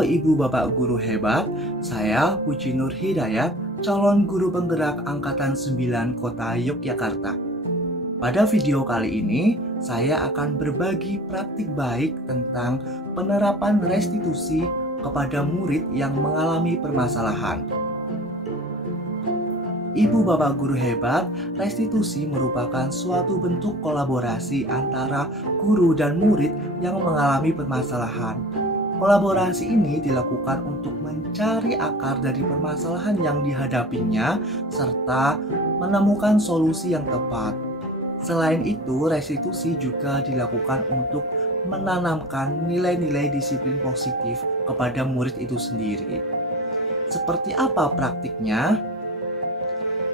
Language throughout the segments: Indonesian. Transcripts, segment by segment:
Halo Ibu Bapak Guru hebat, saya Puji Nur Hidayat, calon guru penggerak Angkatan 9 Kota Yogyakarta. Pada video kali ini, saya akan berbagi praktik baik tentang penerapan restitusi kepada murid yang mengalami permasalahan. Ibu Bapak Guru hebat, restitusi merupakan suatu bentuk kolaborasi antara guru dan murid yang mengalami permasalahan. Kolaborasi ini dilakukan untuk mencari akar dari permasalahan yang dihadapinya serta menemukan solusi yang tepat. Selain itu, restitusi juga dilakukan untuk menanamkan nilai-nilai disiplin positif kepada murid itu sendiri. Seperti apa praktiknya?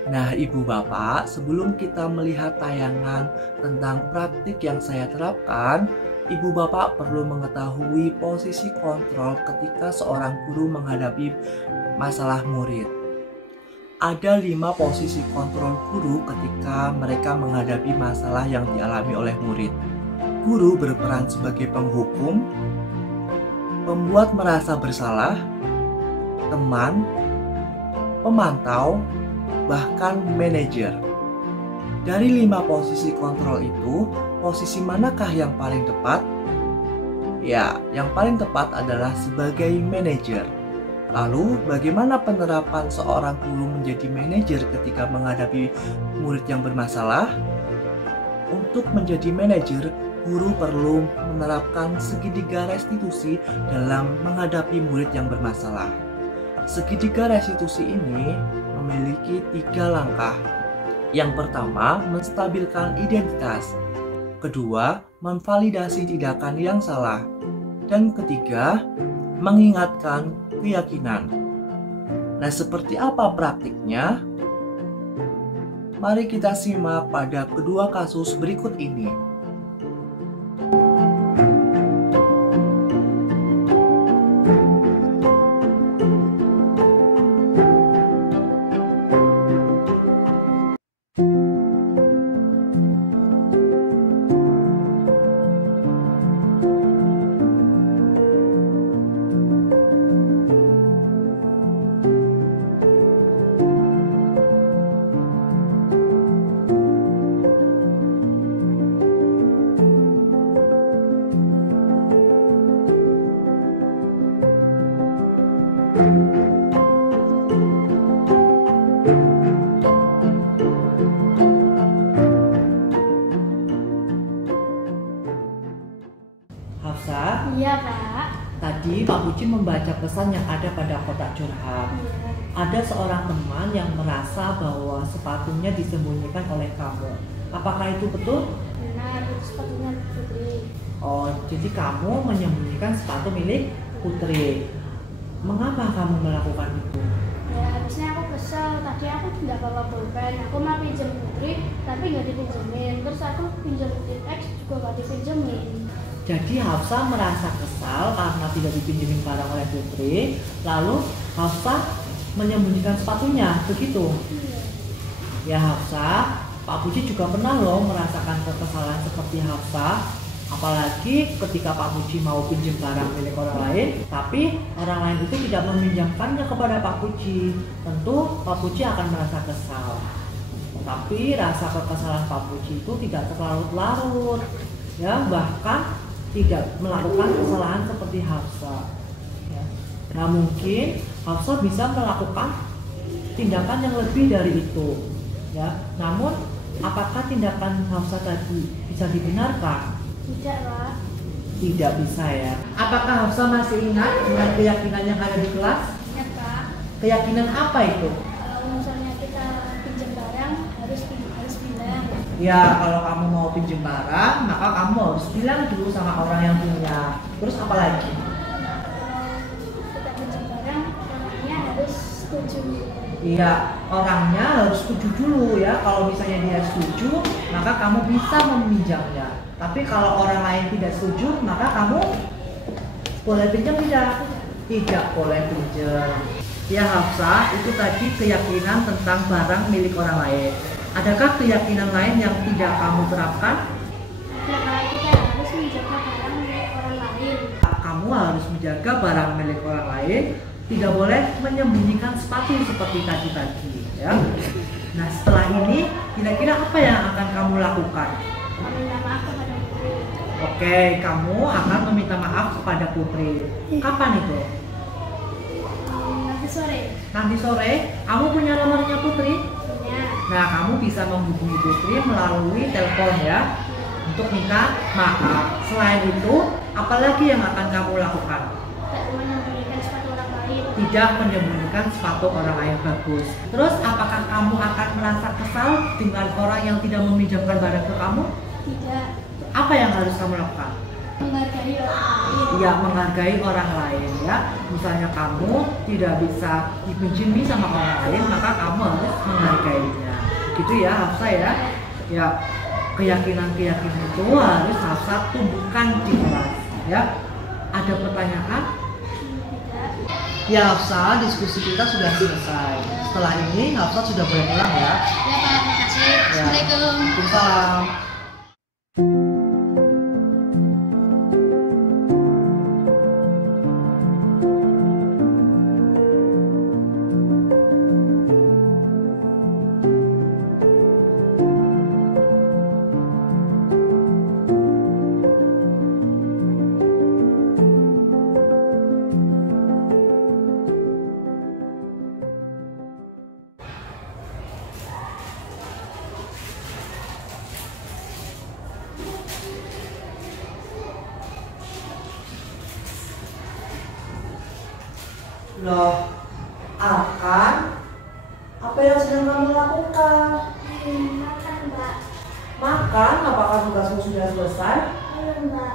Nah, Ibu Bapak, sebelum kita melihat tayangan tentang praktik yang saya terapkan, Ibu Bapak perlu mengetahui posisi kontrol ketika seorang guru menghadapi masalah murid. Ada 5 posisi kontrol guru ketika mereka menghadapi masalah yang dialami oleh murid. Guru berperan sebagai penghukum, pembuat merasa bersalah, teman, pemantau, bahkan manajer. Dari 5 posisi kontrol itu, posisi manakah yang paling tepat? Ya, yang paling tepat adalah sebagai manajer. Lalu, bagaimana penerapan seorang guru menjadi manajer ketika menghadapi murid yang bermasalah? Untuk menjadi manajer, guru perlu menerapkan segitiga restitusi dalam menghadapi murid yang bermasalah. Segitiga restitusi ini memiliki 3 langkah. Yang pertama, menstabilkan identitas. Kedua, memvalidasi tindakan yang salah. Dan ketiga, mengingatkan keyakinan. Nah, seperti apa praktiknya? Mari kita simak pada kedua kasus berikut ini. Hafsa? Iya, Pak. Tadi Pak Puji membaca pesan yang ada pada kotak curhat. Iya. Ada seorang teman yang merasa bahwa sepatunya disembunyikan oleh kamu. Apakah itu betul? Benar, itu sepatunya Putri. Oh, jadi kamu menyembunyikan sepatu milik Putri. Mengapa kamu melakukan itu? Ya, habisnya aku kesel. Tadi aku tidak bawa pulpen. Aku mau pinjam Putri, tapi nggak dipinjemin. Terus aku pinjam X juga nggak dipinjemin. Jadi Hafsa merasa kesal karena tidak dipinjemin barang oleh Putri. Lalu Hafsa menyembunyikan sepatunya, begitu? Iya. Ya Hafsa, Pak Puji juga pernah loh merasakan kekesalan seperti Hafsa. Apalagi ketika Pak Puji mau pinjam barang milik orang lain, tapi orang lain itu tidak meminjamkannya kepada Pak Puji. Tentu Pak Puji akan merasa kesal. Tapi rasa kekesalan Pak Puji itu tidak terlarut-larut, ya, bahkan tidak melakukan kesalahan seperti Hafsa. Ya. Nah, mungkin Hafsa bisa melakukan tindakan yang lebih dari itu. Ya, namun apakah tindakan Hafsa tadi bisa dibenarkan? Tidak, Pak. Tidak bisa ya. Apakah Hafsa masih ingat dengan keyakinan yang ada di kelas? Ingat, Pak. Keyakinan apa itu? Kalau misalnya kita pinjam barang, harus bilang. Ya, kalau kamu mau pinjam barang, maka kamu harus bilang dulu sama orang yang punya. Terus apa lagi? Kalau kita pinjam barang, orangnya harus setuju. Iya, orangnya harus setuju dulu ya. Kalau misalnya dia setuju, maka kamu bisa meminjamnya. Tapi kalau orang lain tidak setuju, maka kamu boleh pinjam tidak? Tidak boleh pinjam. Ya Hafsa, itu tadi keyakinan tentang barang milik orang lain. Adakah keyakinan lain yang tidak kamu terapkan? Ada, Pak. Kita harus menjaga barang milik orang lain. kamu harus menjaga barang milik orang lain, tidak boleh menyembunyikan sepatu seperti tadi ya. Nah, setelah ini kira-kira apa yang akan kamu lakukan? Meminta maaf kepada Putri. Oke, kamu akan meminta maaf kepada Putri. Kapan itu? Nanti sore. Nanti sore. Kamu punya nomornya Putri? Punya. Nah, kamu bisa menghubungi Putri melalui telepon ya, untuk minta maaf. Selain itu, apalagi yang akan kamu lakukan? Tidak menyembunyikan sepatu orang lain. Tidak menyembunyikan sepatu orang lain. Bagus. Terus, apakah kamu akan merasa kesal dengan orang yang tidak meminjamkan barang ke kamu? Tidak. Apa yang harus kamu lakukan? Menghargai orang lain. Ya, menghargai orang lain ya. Misalnya kamu tidak bisa dipinjami sama orang lain, maka kamu harus menghargainya. Begitu ya, Hafsa ya. Ya, keyakinan-keyakinan itu harus Hafsa tumbuhkan di kelas ya. Ada pertanyaan? Tidak. Ya Hafsa, diskusi kita sudah selesai. Setelah ini Hafsa sudah boleh pulang ya. Ya Pak, makasih. Ya. Assalamualaikum. Waalaikumsalam. Loh, akan apa yang sedang kamu lakukan? Makan Mbak. Makan? Apakah tugasmu sudah selesai? Belum Mbak.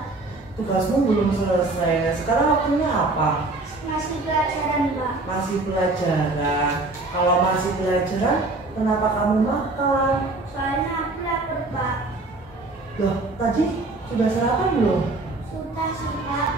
Tugasmu belum selesai. Sekarang waktunya apa? Masih pelajaran Mbak. Masih pelajaran. Kalau masih pelajaran, kenapa kamu makan? Soalnya aku lapar Pak. Loh, tadi sudah sarapan belum? Sudah sih Pak.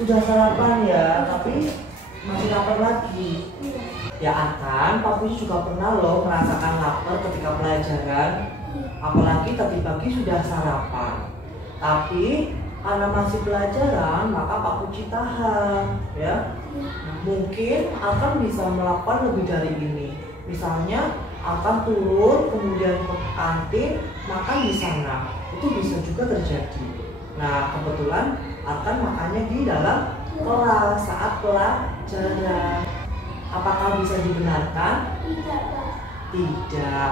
Sudah sarapan ya, tapi masih lapar lagi. Iya. Ya akan, Pak Puji juga pernah loh merasakan lapar ketika pelajaran. Iya. Apalagi tadi pagi sudah sarapan. Tapi karena masih pelajaran, maka Pak Puji tahan ya. Nah, mungkin akan bisa melakukan lebih dari ini. Misalnya akan turun kemudian ke kantin makan di sana. Itu bisa juga terjadi. Nah, kebetulan akan makannya di dalam kelas saat pelajaran. Apakah bisa dibenarkan? Tidak Pak. Tidak.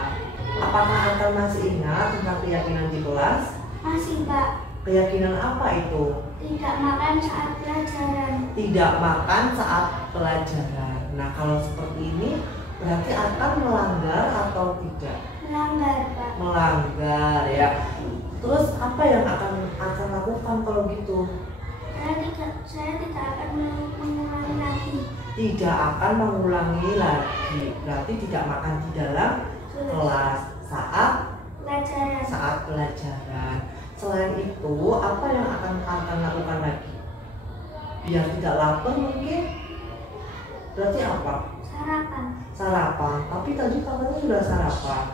Apakah akan masih ingat tentang keyakinan di kelas? Masih Pak. Keyakinan apa itu? Tidak makan saat pelajaran. Tidak makan saat pelajaran. Nah, kalau seperti ini berarti akan melanggar atau tidak? Melanggar Pak. Melanggar ya. Terus apa yang akan lakukan kalau gitu? Saya tidak akan mengulangi lagi. Tidak akan mengulangi lagi. Berarti tidak makan di dalam kelas saat Pelajaran. pelajaran. Selain itu, apa yang akan lakukan lagi? Biar tidak lapar mungkin. Berarti apa? Sarapan. Sarapan. Tapi tadi katanya sudah sarapan.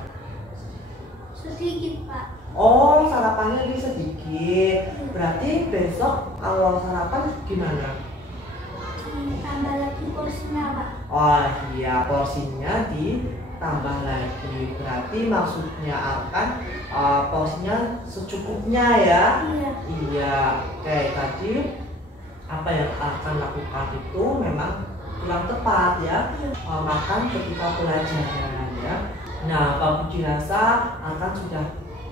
Sedikit Pak. Oh, sarapannya lebih sedikit. Berarti besok kalau sarapan gimana? Tambah lagi porsinya Pak. Oh iya, porsinya ditambah lagi. Berarti maksudnya akan porsinya secukupnya ya. Iya. Iya, kayak tadi apa yang akan lakukan itu memang kurang tepat ya. Makan ketika pelajaran ya. Nah, Pak Puji rasa akan sudah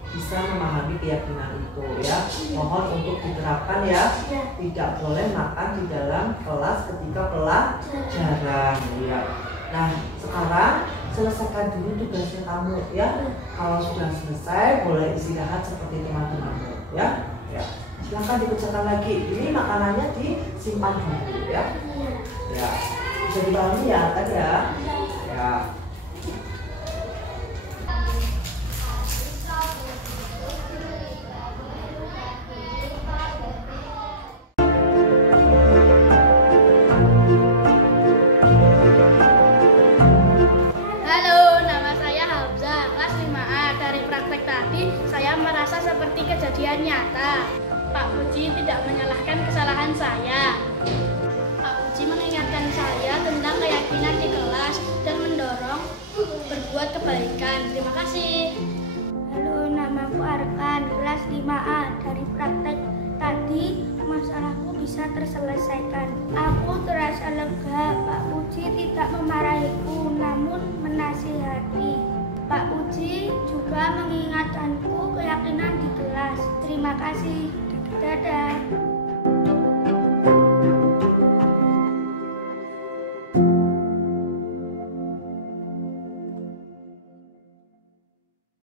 bisa memahami keyakinan itu ya. Mohon untuk diterapkan ya. Iya. Tidak boleh makan di dalam kelas ketika pelajaran ya. Nah, sekarang selesaikan dulu tugasnya kamu ya. Kalau sudah selesai boleh istirahat seperti teman-temanmu ya. Ya. Silakan dikerjakan lagi. Ini makanannya disimpan dulu ya. Iya. Ya. Bisa dipahami ya kan ya. Ya. Halo, nama saya Hamzah, kelas 5A. Dari praktek tadi, saya merasa seperti kejadian nyata. Pak Puji tidak menyalahkan kesalahan saya. Pak Puji mengingatkan saya tentang keyakinan di kelas dan mendorong berbuat kebaikan. Terima kasih. Halo, namaku Arkan, kelas 5A. Dari praktek tadi, masalahku bisa terselesaikan. Aku terasa lega. Pak Puji tidak memarahiku, namun menasihati. Pak Puji juga mengingatkanku keyakinan di kelas. Terima kasih. Dadah.